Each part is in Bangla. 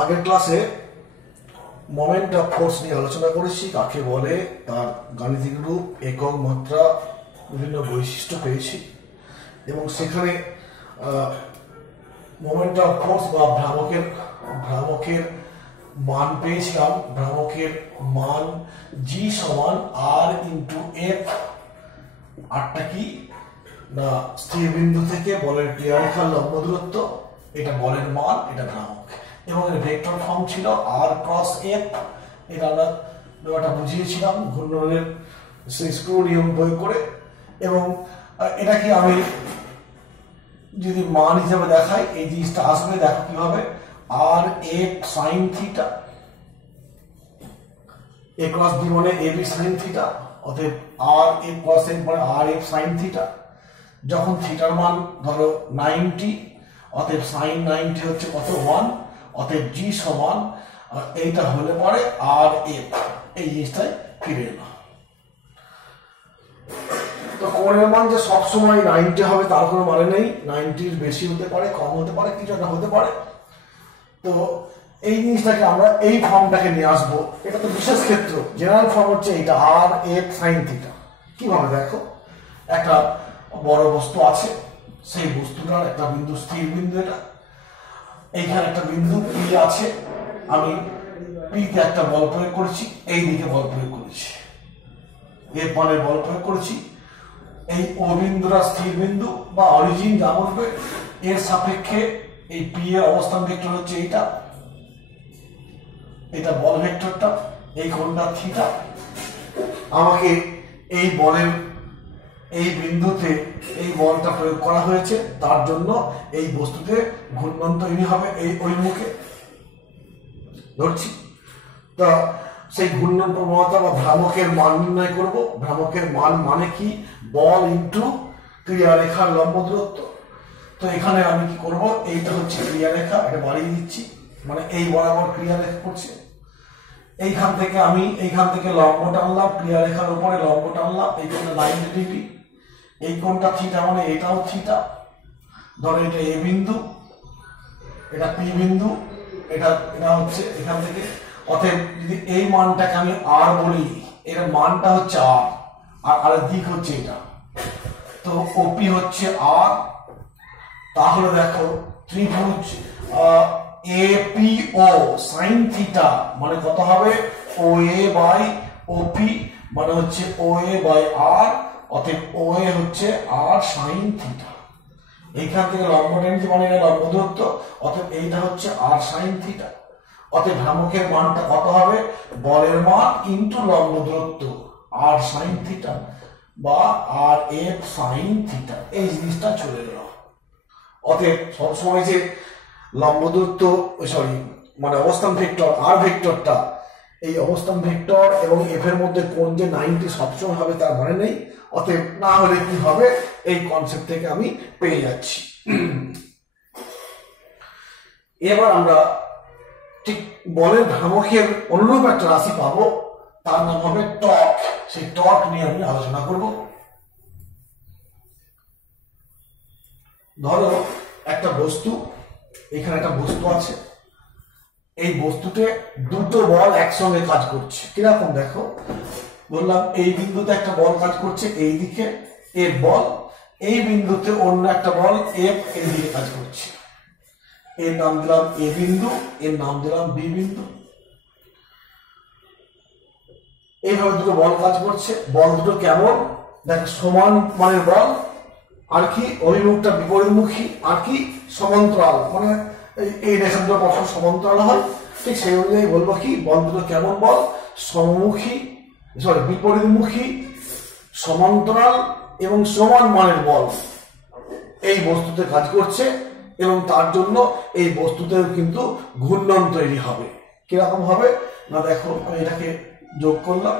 আগের ক্লাসে মোমেন্ট অফ ফোর্স নিয়ে আলোচনা করেছি, কাকে বলে, তার গাণিতিক রূপ, একক, মাত্রা, বিভিন্ন বৈশিষ্ট্য পেয়েছি এবং সেখানে মোমেন্ট অফ ফোর্স বা ভ্রামকের মান পেয়েছিলাম। ভ্রামকের মান জি সমান আর ইন্টু এফ। আরটা কি না, স্থির বিন্দু থেকে বলের ক্রিয়ারেখার লম্ব দূরত্ব, এটা বলের মান, এটা ভ্রামক, এবং এর ভেক্টর ফর্ম ছিল আর ক্রস এফ। এটা আমরা ব্যাপারটা বুঝিয়েছিলাম ঘূর্ণনের সেই স্ক্রু নিয়ম প্রয়োগ করে। এবং এটাকে আমি যদি মান হিসেবে দেখাই, এই জিনিসটা আসবে, দেখো কিভাবে, আর এফ সাইন থিটা, এ ক্রস বি মানে এ বি সাইন থিটা, অতএব আর এফ ক্রস এফ মানে আর এফ সাইন থিটা। যখন থিটার মান ধরো 90, অতএব সাইন 90 হচ্ছে কত, 1, অতএব জি সমান এইটা হলে পরে আর এফ, এই জিনিসটাই ফিরে এলো। তো কোণের মান যে সবসময় 90 হবে তার কোনো মানে নেই, 90-র বেশি হতে পারে, কম হতে পারে, কিছু একটা হতে পারে। তো এই জিনিসটাকে আমরা এই ফর্মটাকে নিয়ে আসবো। এটা তো বিশেষ ক্ষেত্র, জেনারেল ফর্ম হচ্ছে এটা আর এফ সাইন থিটা। কিভাবে দেখো, একটা বড় বস্তু আছে, সেই বস্তুটার একটা বিন্দু, স্থির বিন্দু এটা, এইখানে একটা বিন্দু পি আছে, আমি পিতে একটা বল প্রয়োগ করেছি, এই দিকে বল প্রয়োগ করেছি, এর বলের বল প্রয়োগ করেছি। এই ও বিন্দুটা স্থির বিন্দু বা অরিজিন যা বলবে, এর সাপেক্ষে এই পি এর অবস্থান ভেক্টর হচ্ছে এইটা, এটা বল ভেক্টরটা, এই কোণটা থিটা। আমাকে এই বলের এই বিন্দুতে এই বলটা প্রয়োগ করা হয়েছে, তার জন্য এই বস্তুতে ঘূর্ণন তৈরি হবে এই অভিমুখে ধরছি। তা সেই ঘূর্ণন প্রবণতা বা ভ্রামকের মান নির্ণয় করব। ভ্রামকের মান মানে কি, বল ইন্টু ক্রিয়ারেখার লম্ব দূরত্ব। তো এখানে আমি কি করব, এইটা হচ্ছে ক্রিয়ারেখা, এটা বাড়িয়ে দিচ্ছি, মানে এই বরাবর ক্রিয়ারেখা করছে। এইখান থেকে আমি এইখান থেকে লম্ব টানলাম, ক্রিয়ারেখার উপরে লম্ব টানলাম, এই জন্য 90 ডিগ্রি। এই কোণটা থিটা মানে এটাও থিটা। ধরো এটা এ বিন্দু, এটা পি বিন্দু, এটা এটা হচ্ছে এখান থেকে। অতএব যদি এই মানটাকে আমি আর বলি, এর মানটা হচ্ছে আর, আর আর দিক হচ্ছে এটা, তো ওপি হচ্ছে আর। তাহলে দেখো ত্রিভুজ এপিও সাইন থিটা মানে কত হবে, ও এ বাই ওপি মানে হচ্ছে ও এ বাই আর, অতএব ও এ হচ্ছে আর সাইন থিটা। এইখান থেকে লম্ব টেনছি মানে এটা লম্ব দূরত্ব, অতএব এইটা হচ্ছে আর সাইন থিটা। অতএব ভ্রামকের মানটা কত হবে, বলের মান ইন্টু লম্ব দূরত্ব আর সাইন থিটা বা আর এফ সাইন থিটা, এই জিনিসটা চলে গেল। অতএব সবসময় যে লম্ব দূরত্ব মানে অবস্থান ভেক্টর আর ভেক্টরটা, এই অবস্থান ভেক্টর এবং এফ এর মধ্যে কোণ যে 90 সবসময় হবে তার মানে নেই। অতএব না হলে কি হবে, এই কনসেপ্ট থেকে আমি পেয়ে যাচ্ছি। এবার আমরা ঠিক বলের ভ্রামকের অনুরূপ একটা রাশি পাবো, তার নাম হবে টর্ক। সেই টর্ক নিয়ে আমি আলোচনা করব। ধরো একটা বস্তু, এখানে একটা বস্তু আছে, এই বস্তুতে দুটো বল একসঙ্গে কাজ করছে। কিরকম দেখো, বললাম এই বিন্দুতে একটা বল কাজ করছে এই দিকে, এর বল, এই বিন্দুতে অন্য একটা বল এফ এই দিকে কাজ করছে। এর নাম দিলাম এ বিন্দু, এর নাম দিলাম বি বিন্দু। এইভাবে দুটো বল কাজ করছে। বল দুটো কেমন দেখো, সমান মানের বল, আর কি অভিমুখটা বিপরীতমুখী, আর কি সমান্তরাল, মানে এই রেখা দুটো পরস্পর সমান্তরাল হয়। ঠিক সেই অনুযায়ী বলবো কি, বল দুটো কেমন বল, সমমুখী, বিপরীতমুখী, সমান্তরাল এবং সমান মানের বল এই বস্তুতে কাজ করছে, এবং তার জন্য এই বস্তুতেও কিন্তু ঘূর্ণন তৈরি হবে। কিরকম হবে না, দেখো আমি এটাকে যোগ করলাম,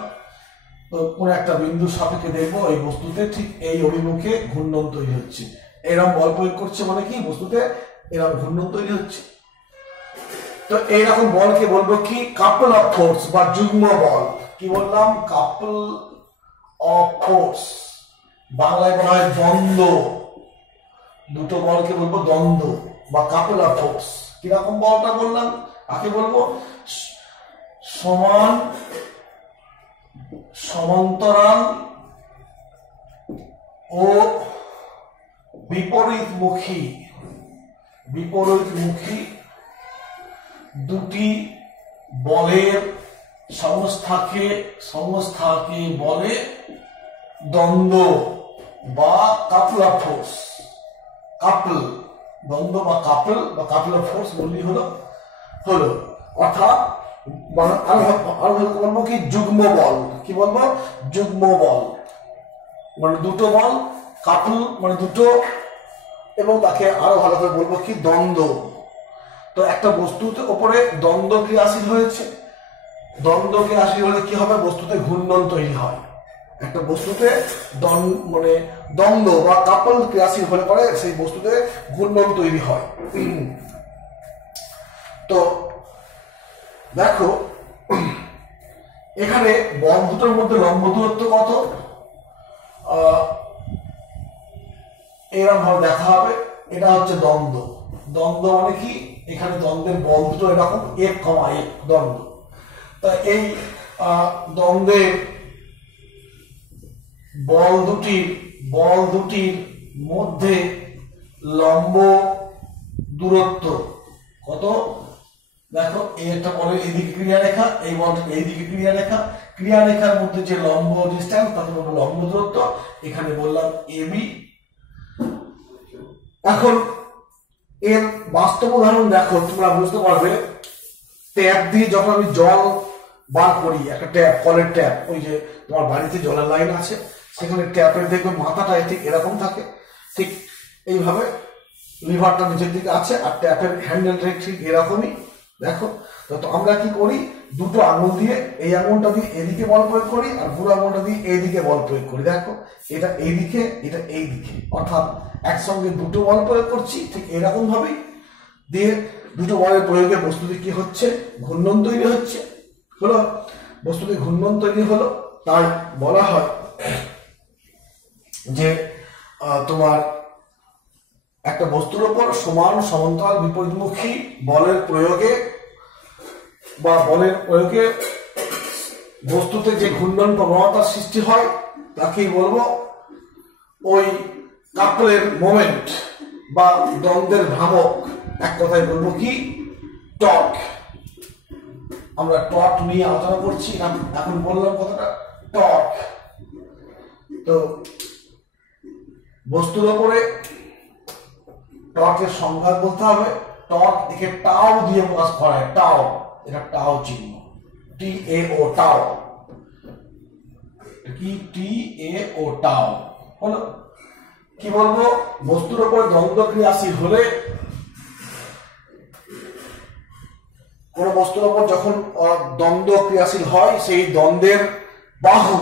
তো কোন একটা বিন্দু সাপেক্ষে দেখবো এই বস্তুতে ঠিক এই অভিমুখে ঘূর্ণন তৈরি হচ্ছে। এরকম বল প্রয়োগ করছে মানে কি, বস্তুতে এরকম ঘূর্ণন তৈরি হচ্ছে। তো এইরকম বলকে বলবো কি, কাপল অফ ফোর্স বা যুগ্ম বল। কি বললাম, কাপল অফ ফোর্স, বাংলায় বলা হয় দ্বন্দ্ব। দুটো বলকে বলবো দ্বন্দ্ব বা কাপল অফ ফোর্স। কিরকম বলটা বললাম, কাকে বলবো? সমান সমান্তরাল ও বিপরীতমুখী দুটি বলের সংস্থাকে বলে দ্বন্দ্ব বা কাপল অফ ফোর্স। দ্বন্দ্ব বা কাপল অফ ফোর্স বললেই হলো অর্থাৎ আরো বলবো কি যুগ্ম বল। কি বলবো? যুগ্ম বল মানে দুটো বল, কাপল মানে দুটো, এবং তাকে আরো ভালো করে বলবো কি দ্বন্দ্ব। তো একটা বস্তুতে উপরে দ্বন্দ্ব ক্রিয়াশীল হয়েছে, দ্বন্দ্ব ক্রিয়াশীল হলে কি হবে? বস্তুতে ঘূর্ণন তৈরি হয়। একটা বস্তুতে মানে দ্বন্দ্ব বা কাপল ক্রিয়াশীল হলে পরে সেই বস্তুতে ঘূর্ণন তৈরি হয়। তো দেখো এখানে বল দুটোর মধ্যে লম্ব দূরত্ব কত? এরকম ভাবে দেখা হবে। এটা হচ্ছে দ্বন্দ্ব। দ্বন্দ্ব মানে কি? এখানে দ্বন্দ্বের বল দুটো এরকম 1,1 দ্বন্দ্ব। তা এই দ্বন্দ্বের বল দুটির মধ্যে লম্ব দূরত্ব কত? দেখো এই একটা বলের এইদিকে ক্রিয়ারেখা, এই বলটা এইদিকে ক্রিয়ারেখার মধ্যে যে লম্ব ডিস্টেন্স তাকে বলবো লম্ব দূরত্ব। এখানে বললাম এবি। এখন এর বাস্তব উদাহরণ দেখো, তোমরা বুঝতে পারবে। ট্যাপ দিয়ে যখন আমি জল বার করি, একটা ট্যাপ, কলের ট্যাপ, ওই যে তোমার বাড়িতে জলের লাইন আছে, সেখানে ট্যাপের দেখবে মাথাটা ঠিক এরকম থাকে, ঠিক এইভাবে লিভারটা নিচের দিকে আছে, আর ট্যাপের হ্যান্ডেলটা ঠিক এরকমই। দেখো তো আমরা কি করি? দুটো আঙুল দিয়ে, এই আঙুলটা দিয়ে এদিকে বল প্রয়োগ করি, আর বুড়ো আঙুলটা দিয়ে এইদিকে বল প্রয়োগ করি। দেখো এটা এইদিকে, এটা এইদিকে, অর্থাৎ একসঙ্গে দুটো বল প্রয়োগ করছি। ঠিক এরকম ভাবেই দিয়ে দুটো বলের প্রয়োগে বস্তুতে কি হচ্ছে? ঘূর্ণন তৈরি হচ্ছে। বস্তুতে ঘূর্ণন তৈরি হলো। তাই বলা হয় যে তোমার একটা বস্তুর উপর সমান সমান্তরাল বিপরীতমুখী বলের প্রয়োগে বস্তুতে যে ঘূর্ণন প্রবণতার সৃষ্টি হয় তাকেই বলবো ওই কাপলের মোমেন্ট বা দ্বন্দ্বের ভ্রামক। এক কথায় বলবো কি? টর্ক। আমরা টর্ক নিয়ে আলোচনা করছি, এখন বললাম কথাটা টর্ক। তো বস্তুর উপরে টর্কের সংজ্ঞা বলতে হবে। টর্ক একে টাও দিয়ে প্রকাশ করা হয়। টাও, এটা টাও চিহ্ন, TAO, টাও। কি? TAO, টাও হলো। কি বলবো? বস্তুর উপরে দ্বন্দ্ব ক্রিয়াশীল হলে, কোন বস্তুর উপর যখন দ্বন্দ্ব ক্রিয়াশীল হয়, সেই দ্বন্দ্বের বাহু,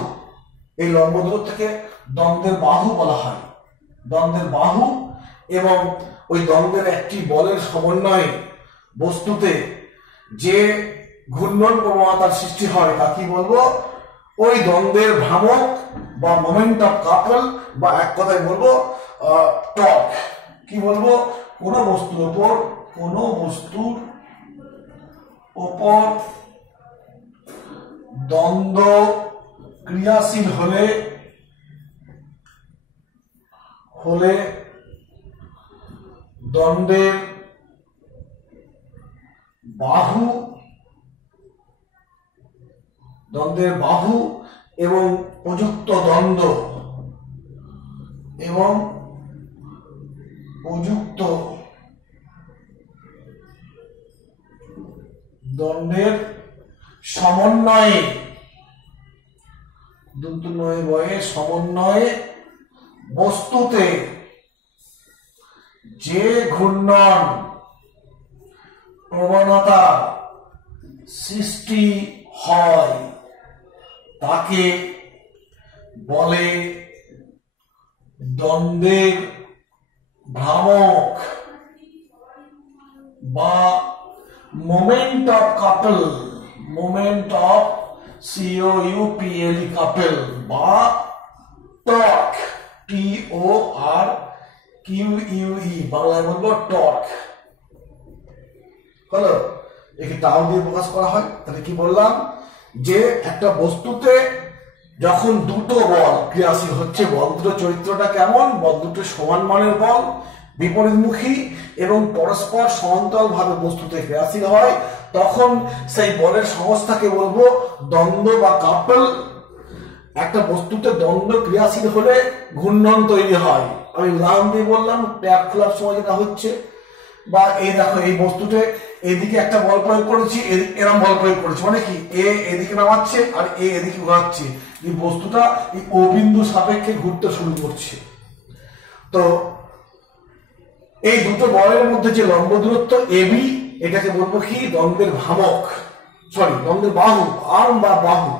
এই লম্ব দূরত্ব থেকে দ্বন্দ্বের বাহু বলা হয়। দ্বন্দ্বের বাহু এবং ওই দ্বন্দ্বের একটি বলের সমন্বয়ে বস্তুতে যে ঘূর্ণন প্রবণতার সৃষ্টি হয় তা কি বলবো? ওই দ্বন্দ্বের ভ্রামক বা মোমেন্ট অফ কাপল, বা এক কথায় বলবো টর্ক। কি বলবো? কোন বস্তুর উপর দ্বন্দ্ব ক্রিয়াশীল হলে দ্বন্দ্বের বাহু এবং প্রযুক্ত দ্বন্দ্ব দ্বন্দ্বের সমন্বয়ে বস্তুতে যে ঘূর্ণন প্রবণতা সৃষ্টি হয় তাকে বলে দ্বন্দ্বের ভ্রামক বা মোমেন্ট অফ কাপল, COUPLE কাপল, বা টর্ক, TORQUE, বাংলায় বলবো টর্ক হলো। একে টাও দিয়ে প্রকাশ করা হয়। তাহলে কি বললাম, যে একটা বস্তুতে যখন দুটো বল ক্রিয়াশীল হচ্ছে, বল দুটো চরিত্রটা কেমন, বল দুটো সমান মানের বল, বিপরীতমুখী এবং পরস্পর সমান্তরাল ভাবে বস্তুতে ক্রিয়াশীল হয়, তখন সেই বলের সংস্থাকে বলবো দ্বন্দ্ব বা কাপল। একটা বস্তুতে দ্বন্দ্ব ক্রিয়াশীল হলে ঘূর্ণন তৈরি হয়। আমি উদাহরণ দিয়ে বললাম, ট্যাপ খোলার সময় যেটা হচ্ছে, বা এই দেখো এই বস্তুতে এদিকে একটা বল প্রয়োগ করেছি, এরকম বল প্রয়োগ করেছি, মানে কি এদিকে নামাচ্ছে আর এদিকে ঘোরাচ্ছে, এই বস্তুটা এই ও বিন্দু সাপেক্ষে ঘুরতে শুরু করছে। তো এই দুটো বলের মধ্যে যে লম্ব দূরত্ব এবি, এটাকে বলবো কি দ্বন্দ্বের ভ্রামক, দ্বন্দ্বের বাহু, আর্ম বা বাহু,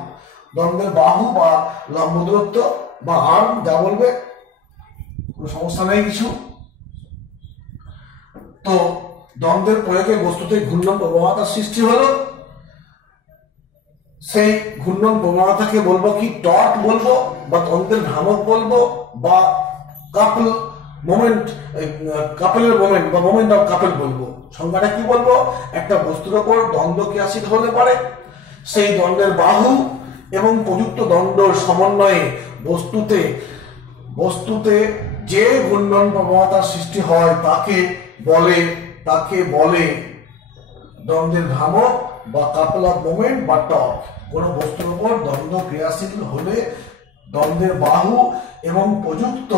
দ্বন্দ্বের বাহু বা লম্ব দূরত্ব বা আর্ম, যা বলবে, কোনো সমস্যা নেই কিছু। তো দ্বন্দ্বের প্রয়োগে বস্তুতে ঘূর্ণন প্রবণতার সৃষ্টি হলো, সেই ঘূর্ণন প্রবণতাকে বলবো কি টর্ক বলবো, বা দ্বন্দ্বের ভ্রামক বলবো, বা কাপল মোমেন্ট, কাপলের মোমেন্ট বা মোমেন্ট অফ কাপল বলবো। সংজ্ঞাটা কি বলবো, একটা বস্তুর ওপর দ্বন্দ্ব ক্রিয়াশীল হলে পারে সেই দ্বন্দ্বের বাহু এবং প্রযুক্ত দ্বন্দ্বর সমন্বয়ে বস্তুতে যে ঘূর্ণন প্রবণতার সৃষ্টি হয় তাকে বলে দ্বন্দ্বের ভ্রামক বা কাপল অফ মোমেন্ট বা টর্ক। কোন বস্তুর উপর দ্বন্দ্ব ক্রিয়াশীল হলে দ্বন্দ্বের বাহু এবং প্রযুক্ত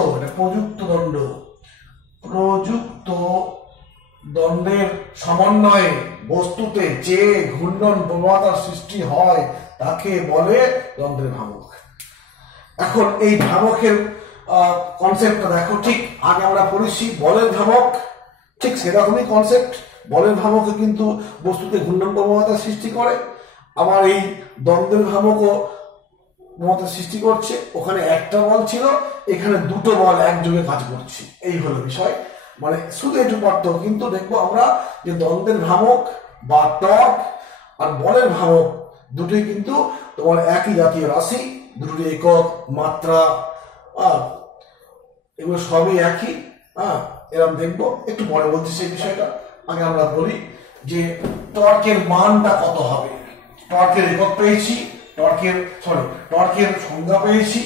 দ্বন্দ্বের সমন্বয়ে বস্তুতে যে ঘূর্ণন প্রবণতার সৃষ্টি হয় তাকে বলে দ্বন্দ্বের ভ্রামক। এখন এই ভ্রামকের কনসেপ্টটা দেখো, ঠিক আগে আমরা পড়েছি বলের ভ্রামক, ঠিক সেরকমই কনসেপ্ট। বলের ভ্রামকে কিন্তু বস্তুতে ঘূর্ণন প্রবণতা সৃষ্টি করে, আবার এই দ্বন্দ্বের ভ্রামকও প্রবণতা সৃষ্টি করছে। ওখানে একটা বল ছিল, এখানে দুটো বল একযোগে কাজ করছে, এই হলো বিষয়। মানে শুধু একটু পার্থক্য, কিন্তু দেখবো আমরা যে দ্বন্দ্বের ভ্রামক বা টর্ক আর বলের ভ্রামক দুটোই কিন্তু তোমার একই জাতীয় রাশি, দুটোর একক, মাত্রা, এগুলো সবই একই। এরকম দেখবো, একটু পরে বলছি সেই বিষয়টা। আগে আমরা বলি যে টর্কের মানটা কত হবে। টর্কের একক পেয়েছি, টর্কের সংজ্ঞা পেয়েছি।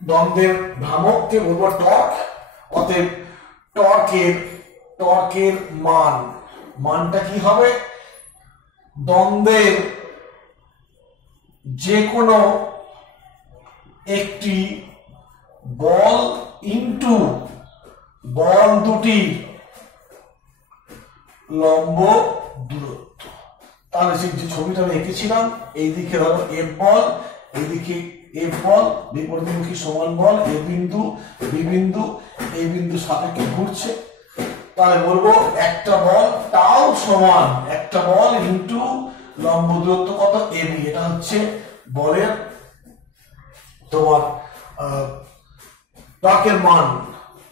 দ্বন্দ্বের ভ্রামককে বলবো টর্ক। অতএব টর্কের মানটা কি হবে, দ্বন্দ্বের যে কোনো একটি বল ইনটু বল দুটি লম্ব দূরত্ব। তাহলে সেই যে ছবিটা আমি এঁকেছিলাম, এইদিকে ধরো এফ বল, এইদিকে এফ বল, বিপরীতমুখী সমান বল, এ বিন্দু বি বিন্দু, এই বিন্দু সাপেক্ষে ঘুরছে। তাহলে বলবো একটা বল টাও সমান একটা বল ইনটু লম্ব দূরত্ব কত এবি। এটা হচ্ছে বলের তোমার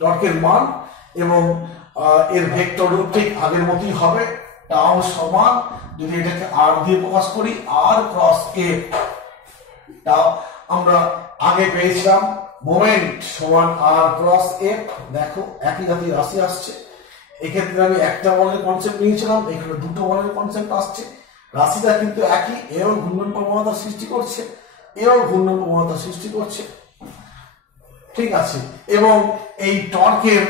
টর্কের মান, এবং এর ভেক্টর রূপ ঠিক আগের মতই হবে, টাও সমান, যদি এটাকে আর দিয়ে প্রকাশ করি, আর ক্রস এফ। টাও আমরা আগে পেয়েছিলাম মোমেন্ট সমান আর ক্রস এফ। দেখো একই জাতীয় রাশি আসছে, এক্ষেত্রে আমি একটা বলের কনসেপ্ট নিয়েছিলাম, এখানে দুটো বলের কনসেপ্ট আসছে, রাশিটা কিন্তু একই, এও ঘূর্ণন প্রবণতা সৃষ্টি করছে, এও ঘূর্ণন প্রবণতা সৃষ্টি করছে, ঠিক আছে। এবং এই টর্কের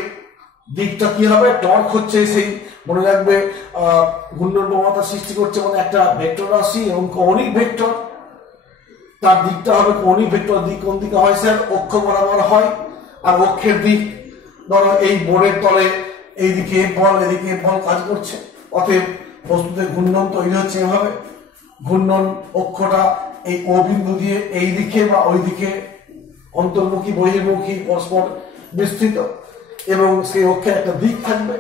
দিকটা কি হবে, টর্ক হচ্ছে সেই, মনে রাখবে, ঘূর্ণন প্রবণতা সৃষ্টি করছে মানে একটা ভেক্টর রাশি এবং কৌণিক ভেক্টর, তার দিকটা হবে কৌণিক ভেক্টর। দিক কোন দিকে হয় স্যার, অক্ষ বরাবর হয়। আর অক্ষের দিক ধরো এই বোর্ডের তলে এইদিকে এফ বল, এদিকে এফ বল কাজ করছে, অতএব বস্তুতে ঘূর্ণন তৈরি হচ্ছে এভাবে। ঘূর্ণন অক্ষটা এই ও বিন্দু দিয়ে এই দিকে বা ওই দিকে অন্তর্মুখী বহির্মুখী পরস্পর বিস্তৃত, এবং সেই অক্ষের একটা দিক থাকবে,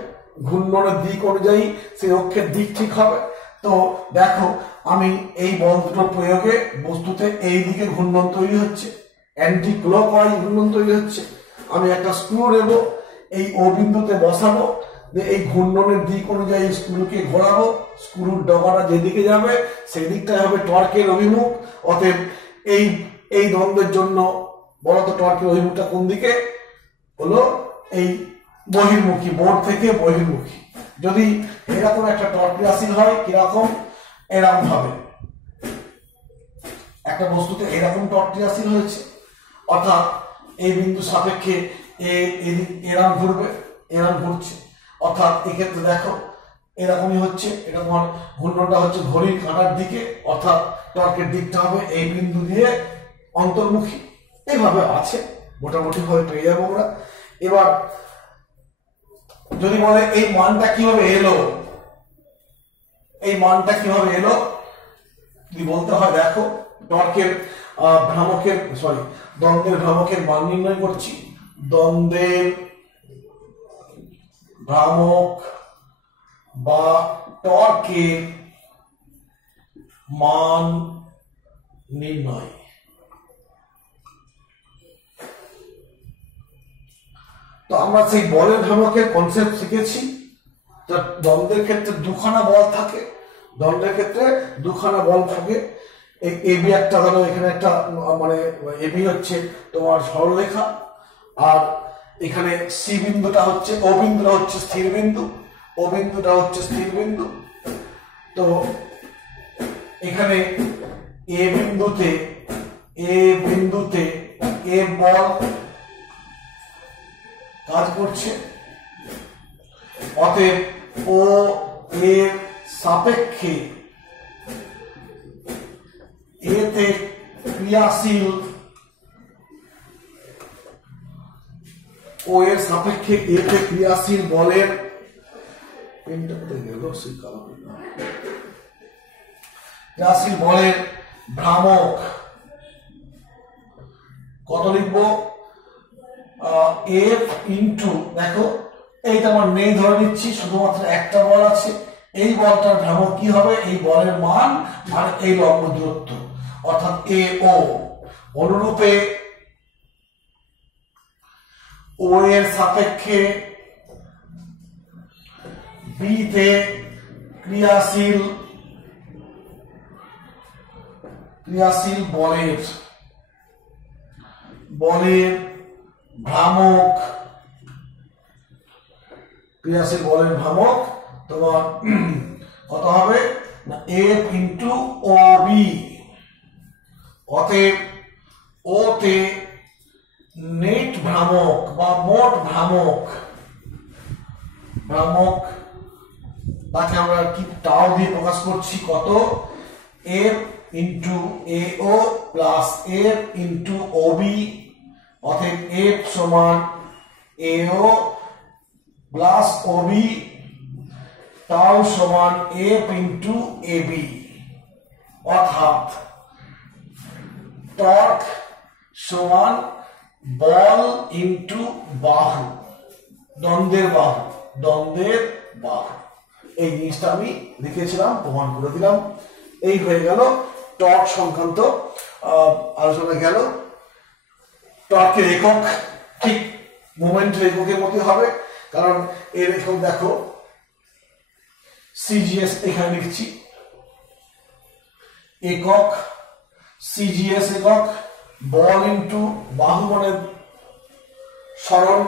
ঘূর্ণনের দিক অনুযায়ী সেই অক্ষের দিক ঠিক হবে। তো দেখো আমি এই বল দুটো প্রয়োগে বস্তুতে এই দিকে ঘূর্ণন তৈরি হচ্ছে, অ্যান্টি ক্লকওয়াইজ ঘূর্ণন তৈরি হচ্ছে। আমি একটা স্ক্রু নেব, এই ও বিন্দুতে বসাবো, এই ঘূর্ণনের দিক অনুযায়ী স্ক্রুকে ঘোরাবো, স্ক্রুর ডগাটা যেদিকে যাবে সেই দিকটাই হবে টর্কের অভিমুখ। অতএব এই দ্বন্দ্বের জন্য বলতো টর্কের অভিমুখটা কোন দিকে হলো, এই বহির্মুখী, বোর্ড থেকে বহির্মুখী। যদি এরকম একটা টর্ক ক্রিয়াশীল হয় কিরকম, এরকম ভাবে একটা বস্তুতে এরকম টর্ক ক্রিয়াশীল হয়েছে, অর্থাৎ এই বিন্দু সাপেক্ষে এরকম ঘুরবে, এরকম ঘুরছে, অর্থাৎ এক্ষেত্রে দেখো এরকমই হচ্ছে। এটা তোমার ঘূর্ণনটা হচ্ছে ঘড়ির কাঁটার দিকে, অর্থাৎ টর্কের দিকটা হবে এই বিন্দু দিয়ে অন্তর্মুখী। এইভাবে আছে, মোটামুটি ভাবে পেয়ে যাবো আমরা। এবার যদি বলে এই মানটা কিভাবে এলো, এই মানটা কিভাবে এলো যদি বলতে হয়, দেখো টর্কের ভ্রামকের দ্বন্দ্বের ভ্রামকের মান নির্ণয় করছি। দ্বন্দ্বের ভ্রামক বা টর্কের মান নির্ণয়। তো আমরা সেই বলের ভ্রামকের কনসেপ্ট শিখেছি। তো দ্বন্দ্বের ক্ষেত্রে দুখানা বল থাকে, দ্বন্দ্বের ক্ষেত্রে দুখানা বল থাকে। এবি একটা ধরো, এখানে একটা মানে এবি হচ্ছে তোমার সরলরেখা, আর এখানে সি বিন্দুটা হচ্ছে, ও বিন্দুটা হচ্ছে স্থির বিন্দু, ও বিন্দুটা হচ্ছে স্থির বিন্দু। তো এখানে এ বিন্দুতে এ বল কাজ করছে, অতএব ও এর সাপেক্ষে এতে ক্রিয়াশীল, ও এর সাপেক্ষে এতে ক্রিয়াশীল বলের ক্রিয়াশীল বলের ভ্রামক কত লিখবো, এফ ইন্টু, দেখো এইটা আমার নেই ধরে নিচ্ছি, শুধুমাত্র একটা বল আছে, এই বলটার ভ্রামক কি হবে, এই বলের মান আর এই লম্ব দূরত্ব, অর্থাৎ এ ও। অনুরূপে ও এর সাপেক্ষে বি তে ক্রিয়াশীল বলের ভ্রামক, ক্রিয়াশীল বলের ভ্রামক তোমার কত হবে না, এফ ইন্টু ও বি। অতএব ও তে নেট ভ্রামক বা মোট ভ্রামক তাকে আমরা কি টাও দিয়ে প্রকাশ করছি, কত, এফ ইন্টু এ ও প্লাস এফ ইন্টু ও বি। অতএব এফ সমান এ ও প্লাস ও বি, টাও সমান এফ ইন্টু এ বি। অর্থাৎ টর্ক সমান বল ইন্টু বাহু, দ্বন্দ্বের বাহু। এই জিনিসটা আমি লিখেছিলাম, প্রমাণ করে দিলাম। এই হয়ে গেল টর্ক সংক্রান্ত আলোচনা গেল। টর্কের একক ঠিক মোমেন্টের এককের মতো হবে, কারণ এর একক দেখো সিজিএস, এখানে লিখছি একক, সিজিএস একক, বল ইন্টু বাহু মানে সরণ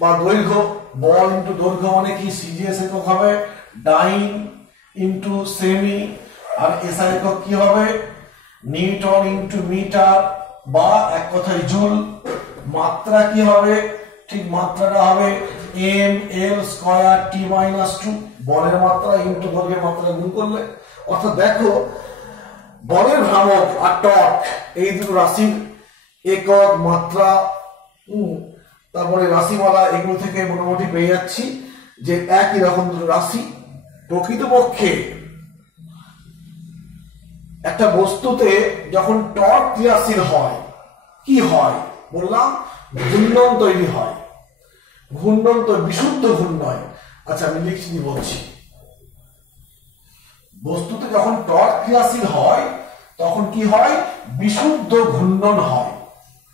বা দৈর্ঘ্য, বল ইন্টু দৈর্ঘ্য মানে কি, সিজিএস একক হবে ডাইন ইন্টু সেমি, আর এসআই একক কি হবে নিউটন ইন্টু মিটার বা এক কথায় জুল। মাত্রা কি হবে, ঠিক মাত্রাটা হবে এম এল স্কয়ার টি মাইনাস 2, বলের মাত্রা ইন্টু দৈর্ঘ্যের মাত্রা গুণ করলে। অর্থাৎ দেখো বলের ভ্রামক আর টর্ক এই দুটো রাশির একক, মাত্রা, তারপরে রাশিমালা, এগুলো থেকে মোটামুটি পেয়ে যাচ্ছি যে একই রকম দুটো রাশি। প্রকৃতপক্ষে একটা বস্তুতে যখন টর্ক ক্রিয়াশীল হয় কি হয় বললাম, ঘূর্ণন তৈরি হয়, ঘূর্ণন তো বিশুদ্ধ ঘূর্ণন। আচ্ছা আমি লিখছি বলছি, বস্তুতে যখন টর্ক ক্রিয়াশীল হয় তখন কি হয়, বিশুদ্ধ ঘূর্ণন হয়।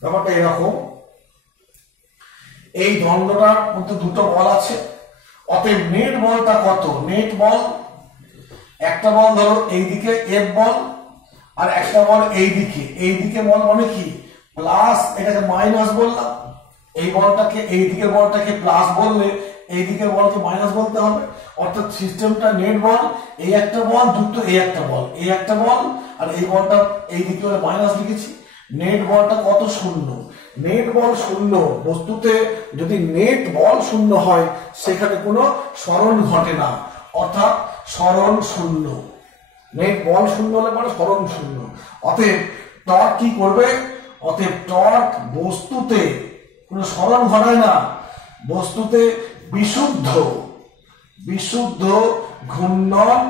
ব্যাপারটা এরকম, এই দ্বন্দ্বটার মধ্যে দুটো বল আছে, অতএব নেট বলটা কত, নেট বল একটা বল ধরো এইদিকে এফ বল, আর একটা বল এইদিকে বল মানে কি প্লাস, এটাকে মাইনাস বললাম, এই বলটাকে এই দিকের বলটাকে প্লাস বললে এই দিকের বলকে মাইনাস বলতে হবে, অর্থাৎ সিস্টেমটা নেট বল, এই একটা বল যুক্ত এই একটা বল, এই একটা বল আর এই বলটা এই দিকে মাইনাস লিখেছি। নেট বলটা কত? শূন্য। নেট বল শূন্য। বস্তুতে যদি নেট বল শূন্য হয় সেখানে কোনো সরণ ঘটে না, অর্থাৎ সরণ শূন্য। নেট বল শূন্য হলে মানে সরণ শূন্য। অতএব টর্ক কি করবে? অতএব টর্ক বস্তুতে কোনো সরণ ঘটায় না, বস্তুতে বিশুদ্ধ বিশুদ্ধ ঘূর্ণন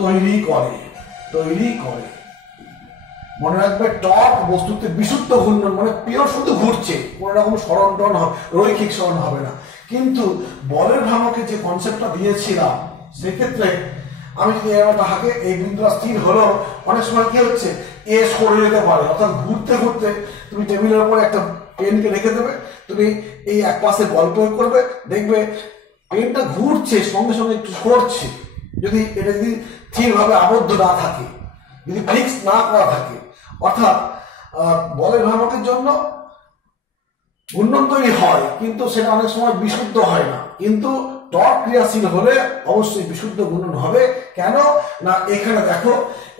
তৈরি করে। মনে রাখবে, টর্ক বস্তুতে বিশুদ্ধ ঘূর্ণন মানে পিওর শুধু ঘুরছে, কোন রকম সরণ টন রৈখিক সরণ হবে না। কিন্তু বলের ভ্রামকে যে কনসেপ্টটা দিয়েছিলাম সেক্ষেত্রে আমি যদি হাকে এই বিন্দুটা স্থির হলো, অনেক সময় কি হচ্ছে এ সরে যেতে পারে, অর্থাৎ ঘুরতে ঘুরতে তুমি টেবিলের উপরে একটা পেনকে রেখে দেবে, তুমি এই এক পাশে বল প্রয়োগ করবে, দেখবে পেনটা ঘুরছে সঙ্গে সঙ্গে একটু সরছে। যদি এটা যদি স্থিরভাবে আবদ্ধ না থাকে, যদি ফিক্স না করা থাকে, অর্থাৎ বলের ভ্রামকের জন্য ঘূর্ণন তৈরি হয় কিন্তু সেটা অনেক সময় বিশুদ্ধ হয় না। কিন্তু টর্ক ক্রিয়াশীল হলে অবশ্যই বিশুদ্ধ ঘূর্ণন হবে। কেন না, এখানে দেখো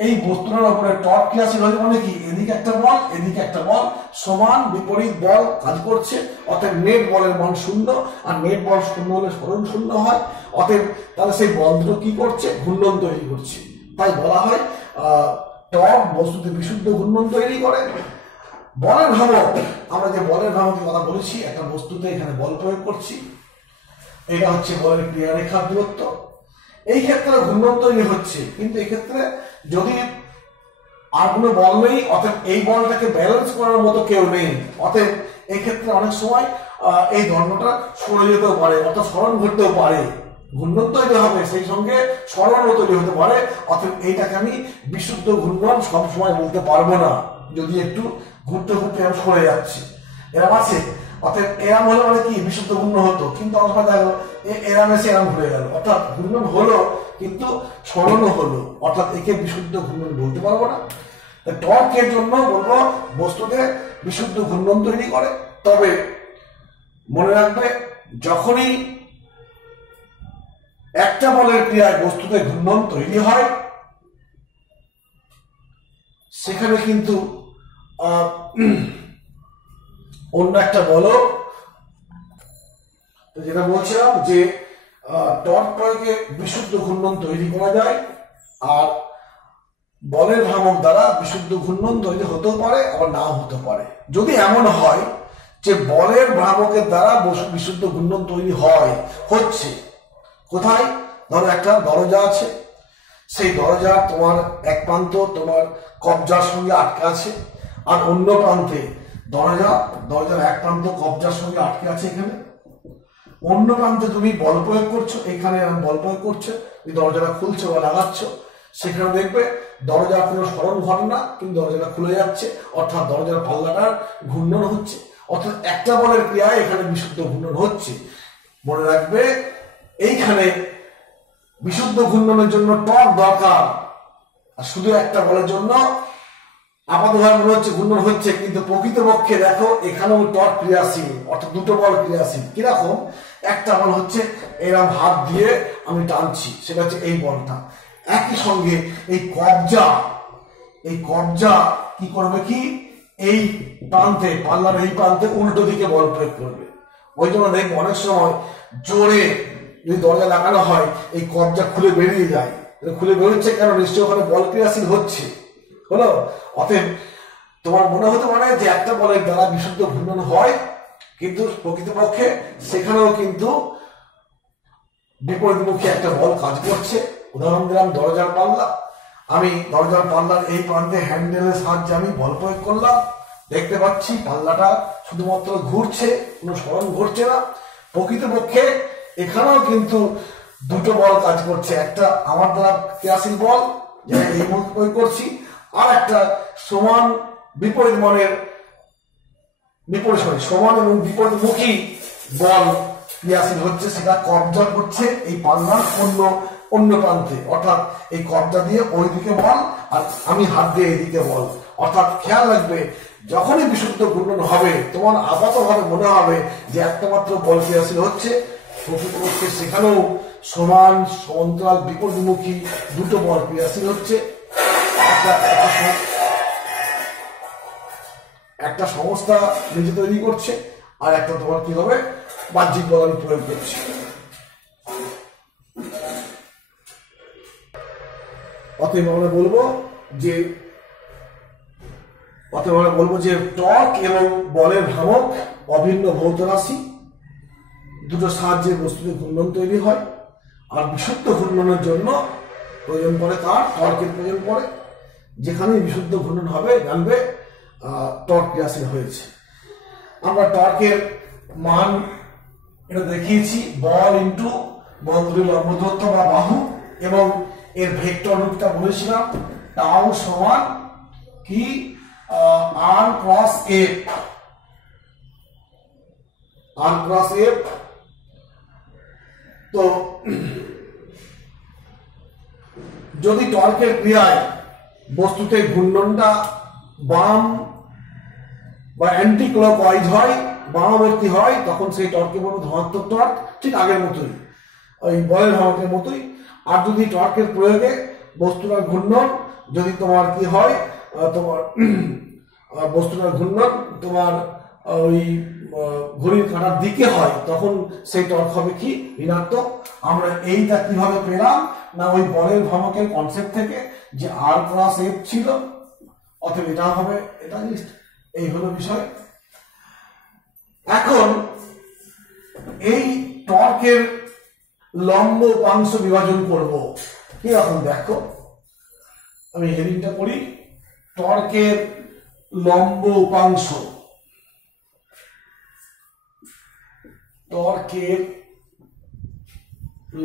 এই বস্তুটার উপরে টর্ক ক্রিয়াশীল হলে মানে কি, এদিকে একটা বল এদিকে একটা বল, সমান বিপরীত বল কাজ করছে, অতএব নেট বলের মান শূন্য। আর নেট বল শূন্য হলে সরণ শূন্য হয়, অতএব তাহলে সেই বল দুটো কি করছে? ঘূর্ণন তৈরি করছে। তাই বলা হয় টর্ক বস্তুতে বিশুদ্ধ ঘূর্ণন তৈরি করে। বলের ভ্রামক, আমরা যে বলের ভ্রামকের কথা বলেছি, একটা বস্তুতে এখানে বল প্রয়োগ করছি, এটা হচ্ছে বলের ক্রিয়ারেখার দূরত্ব। এই ক্ষেত্রে ঘূর্ণন তৈরি হচ্ছে, কিন্তু এই ক্ষেত্রে যদি আর কোনো বল নেই, অতএব এই বলটাকে ব্যালেন্স করার মতো কেউ নেই, অতএব এই ক্ষেত্রে অনেক সময় এই দণ্ডটা সরে যেতেও পারে, অর্থাৎ সরণ ঘটতেও পারে। ঘূর্ণন তৈরি হবে, সেই সঙ্গে সরণও তৈরি হতে পারে। অতএব এইটাকে আমি বিশুদ্ধ ঘূর্ণন সবসময় বলতে পারবো না, যদি একটু ঘুরতে ঘুরতে আমি সরে যাচ্ছি, এরম আছে। অর্থাৎ এরাম হলে মানে কি বিশুদ্ধ ঘূর্ণন হতো, কিন্তু অনেক সময় দেখো এরাম এসে এরাম ঘুরে গেল, অর্থাৎ ঘূর্ণন হলো কিন্তু সরণও হলো, অর্থাৎ একে বিশুদ্ধ ঘূর্ণন বলতে পারবো না। টর্কের জন্য বলবো বস্তুতে বিশুদ্ধ ঘূর্ণন তৈরি করে। তবে মনে রাখবে, যখনই একটা বলের ক্রিয়ায় বস্তুতে ঘূর্ণন তৈরি হয় সেখানে কিন্তু অন্য একটা বলও, যেটা বলছিলাম যে টর্ক প্রয়োগে বিশুদ্ধ ঘূর্ণন তৈরি করা যায়, আর বলের ভ্রামক দ্বারা বিশুদ্ধ ঘূর্ণন তৈরি হতেও পারে আবার নাও হতে পারে। যদি এমন হয় যে বলের ভ্রামকের দ্বারা বিশুদ্ধ ঘূর্ণন তৈরি হচ্ছে, কোথায়? ধরো একটা দরজা আছে, সেই দরজার তোমার এক প্রান্ত তোমার কবজার সঙ্গে আটকে আছে, আর অন্য প্রান্তে দরজার এক প্রান্ত কবজার সঙ্গে আটকে আছে। এখানে অন্য প্রান্তে তুমি বল প্রয়োগ করছো, এখানে বল প্রয়োগ করছো, দরজাটা খুলছো বা লাগাচ্ছ, সেখানে দেখবে দরজার কোনো সরণ ঘটে না, কিন্তু দরজাটা খুলে যাচ্ছে, অর্থাৎ দরজার পাল্লাটার ঘূর্ণন হচ্ছে, অর্থাৎ একটা বলের ক্রিয়ায় এখানে বিশুদ্ধ ঘূর্ণন হচ্ছে। মনে রাখবে, এইখানে বিশুদ্ধ ঘূর্ণনের জন্য টর্ক দরকার, আর শুধু একটা বলের জন্য আপাতভাবে মনে হচ্ছে ঘূর্ণন হচ্ছে, কিন্তু প্রকৃতপক্ষে দেখো এখানেও টর্ক ক্রিয়াশীল, অর্থাৎ দুটো বল ক্রিয়াশীল। কিরকম? একটা বল হচ্ছে এরকম হাত দিয়ে আমি টানছি, সেটা হচ্ছে এই বলটা। একই সঙ্গে এই কবজা কি করবে? কি এই প্রান্তে, পাল্লার এই প্রান্তে উল্টো দিকে বল প্রয়োগ করবে। ওই জন্য দেখবো অনেক সময় জোরে যদি দরজা লাগানো হয়, এই কবজা খুলে বেরিয়ে যায়। খুলে বেরোচ্ছে কেন? নিশ্চয়ই ওখানে বল ক্রিয়াশীল হচ্ছে, হলো। অতএব তোমার মনে হতে পারে যে একটা বলের দ্বারা বিশুদ্ধ ঘূর্ণন হয়, কিন্তু প্রকৃতপক্ষে সেখানেও কিন্তু বিপরীতমুখী একটা বল কাজ করছে। উদাহরণ দিলাম দরজার পাল্লা, আমি দরজার পাল্লার এই প্রান্তে হ্যান্ডেলের সাহায্যে আমি বল প্রয়োগ করলাম, দেখতে পাচ্ছি পাল্লাটা শুধুমাত্র ঘুরছে, কোনো সরণ ঘটছে না। প্রকৃতপক্ষে এখানেও কিন্তু দুটো বল কাজ করছে, একটা আমার দ্বারা ক্রিয়াশীল বল যেটা এই বল প্রয়োগ করছি, আর একটা সমান সমান এবং বিপরীতমুখী বল ক্রিয়াশীল হচ্ছে, সেটা কবজা করছে এই পাল্লার অন্য প্রান্তে, অর্থাৎ এই কবজা দিয়ে ওই দিকে বল আর আমি হাত দিয়ে এইদিকে বল। অর্থাৎ খেয়াল রাখবে, যখনই বিশুদ্ধ ঘূর্ণন হবে তোমার আপাতভাবে মনে হবে যে একটা মাত্র বল ক্রিয়াশীল হচ্ছে, প্রকৃতপক্ষে সেখানেও সমান সমান্তরাল বিপরীতমুখী দুটো বল ক্রিয়াশীল হচ্ছে। একটা সংস্থা নিজে তৈরি করছে, আর একটা তোমার কি হবে বাহ্যিক বল আমি প্রয়োগ করছি। অতএব আমরা বলবো যে টর্ক এবং বলের ভ্রামক অভিন্ন ভৌত রাশি, দুটো সাহায্যে বস্তুতে ঘূর্ণন তৈরি হয়, আর বিশুদ্ধ ঘূর্ণনের জন্য প্রয়োজন পড়ে তার টর্কের প্রয়োজন পড়ে। যেখানে বিশুদ্ধ ঘূর্ণন হবে জানবে টর্ক ক্রিয়াশীল হয়েছে। আমরা টর্কের মান এটা দেখিয়েছি, বল ইন্টু বল দুটির লম্ব দূরত্ব বা বাহু, এবং এর ভেক্টর রূপটা বলেছিলাম টাউ সমান কি আর ক্রস এফ। তো যদি টর্কের ক্রিয়ায় বস্তুতে ঘূর্ণনটা বাম বা অ্যান্টি ক্লকওয়াইজ হয়, বামাবর্তী হয়, তখন সেই টর্কে বলবো ধনাত্মক টর্ক, ঠিক আগের মতোই, ওই বলের ভ্রামকের মতোই। আর যদি টর্কের প্রয়োগে বস্তুটার ঘূর্ণন যদি তোমার কি হয়, তোমার বস্তুটার ঘূর্ণন তোমার ওই ঘড়ির কাঁটার দিকে হয়, তখন সেই টর্ক হবে কি ঋণাত্মক। আমরা এইটা কিভাবে পেলাম না ওই বলের ভ্রামকের কনসেপ্ট থেকে, যে আর ক্রস এফ ছিল, অথবা এটা হবে এটা, এই হলো বিষয়। এখন এই টর্কের লম্ব উপাংশ বিভাজন করব কি রকম দেখো, আমি হেডিংটা করি, টর্কের লম্ব উপাংশ। টর্কের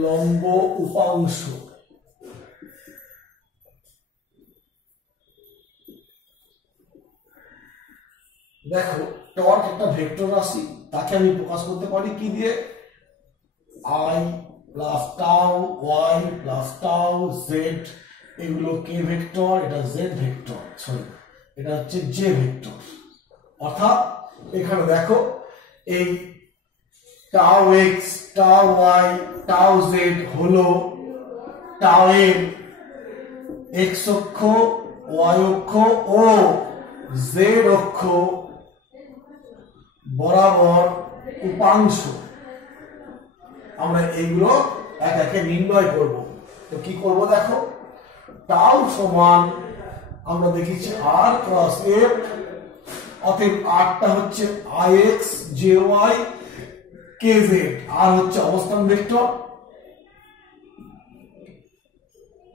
লম্ব উপাংশ দেখো, টর্ক একটা ভেক্টর রাশি, তাকে আমি প্রকাশ করতে পারি কি দিয়ে, I plus tau Y plus tau Z, এগুলো কে ভেক্টর, এটা জেড ভেক্টর, সরি এটা হচ্ছে জে ভেক্টর। অর্থাৎ এখানে দেখো এই tau X, tau Y, tau Z হলো টাউ এর এক্স অক্ষ, ওয়াই অক্ষ ও জেড অক্ষ বরাবর উপাংশ। আমরা এইগুলো এক একে নির্ণয় করব। তো কি করব দেখো, টাউ সমান আমরা দেখেছি আর ক্রস এফ, অতএব আরটা হচ্ছে I X J Y K Z, আর হচ্ছে অবস্থান ভেক্টর,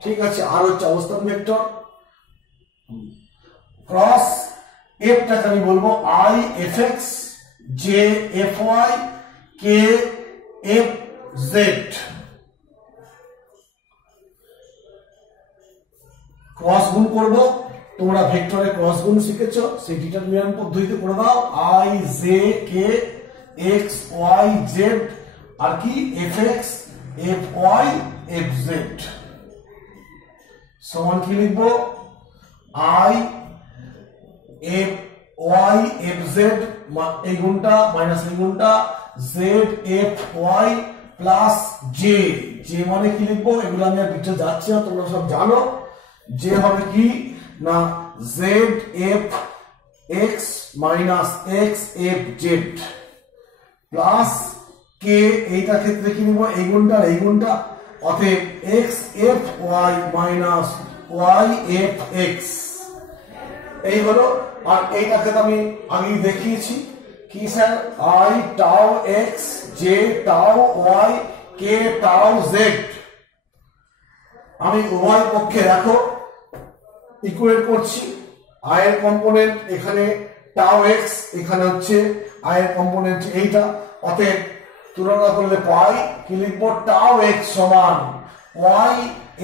ঠিক আছে, আর হচ্ছে অবস্থান ভেক্টর, ক্রস এফটাকে আমি বলবো I F X J F Y K F Z. Cross গুণ করব, তোমরা ভেক্টরে ক্রস গুণ শিখেছো, সেই ডিটারমিনেন্ট পদ্ধতিতে করে দাও, I J K X Y Z, আর কি F X F Y F Z সমান কি লিখবো, I F Y F Z, এই গুণটা মাইনাস এই গুণটা, Z F Y plus J, J মানে কি লিখবো, এগুলো আমি আর পিছনে যাচ্ছি না, তোমরা সব জানো। জে হবে কি না Z F X minus X F Z plus K, এইটার ক্ষেত্রে কি নিব এই গুণটা এই গুণটা, অতএব X F Y minus Y F X, এই হলো। আর এইটাকে আমি আগেই দেখিয়েছি কি sir, I tau X J tau Y K tau Z. আমি উভয় পক্ষে দেখো ইকুয়েট করছি, আই এর কম্পোনেন্ট এখানে টাউ এক্স, এখানে হচ্ছে আই এর কম্পোনেন্ট এইটা, অতএব তুলনা করলে পাই কি লিখবো, টাউ এক্স সমান Y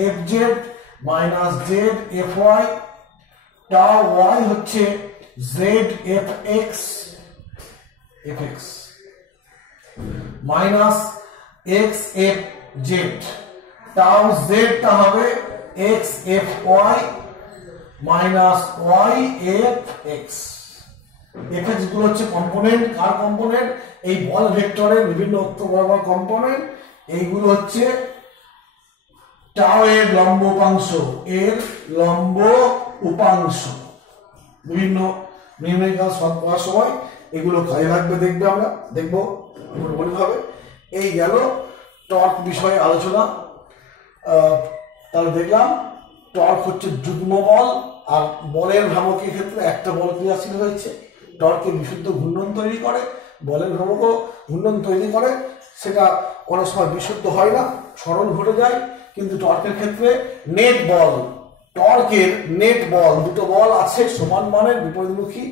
F Z minus Z F Y, tau Y হচ্ছে Z F X F X minus X F Z, tau জেডটা হবে X F Y minus Y F X. F X গুলো হচ্ছে কম্পোনেন্ট, কার কম্পোনেন্ট, এই বল ভেক্টরের বিভিন্ন অক্ষ বরাবর কম্পোনেন্ট। এইগুলো হচ্ছে টাও এর লম্ব উপাংশ, এর লম্ব উপাংশ। বিভিন্ন নিউমেরিক্যাল সলভ করার সময় এগুলো কাজে লাগবে, দেখবে আমরা দেখবো মোটামুটিভাবে। এই গেল টর্ক বিষয়ে আলোচনা। তাহলে দেখলাম টর্ক হচ্ছে যুগ্ম বল, আর বলের ভ্রামকের ক্ষেত্রে একটা বল ক্রিয়াশীল হয়েছে, টর্কে বিশুদ্ধ ঘূর্ণন তৈরি করে, বলের ভ্রামকও ঘূর্ণন তৈরি করে, সেটা কোনো সময় বিশুদ্ধ হয় না, সরল ঘটে যায়। কিন্তু টর্কের ক্ষেত্রে নেট বল, টর্কের নেট বল, দুটো বল আছে সমান মানের বিপরীতমুখী,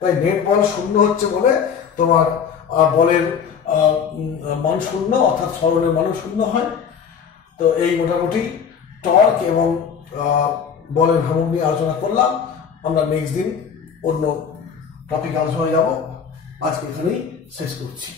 তাই নেট বল শূন্য হচ্ছে বলে তোমার বলের মান শূন্য, অর্থাৎ সরণের মানও শূন্য হয়। তো এই মোটামুটি টর্ক এবং বলের ভ্রামক নিয়ে আলোচনা করলাম। আমরা নেক্সট দিন অন্য টপিক আলোচনায় যাব। আজকে এখানেই শেষ করছি।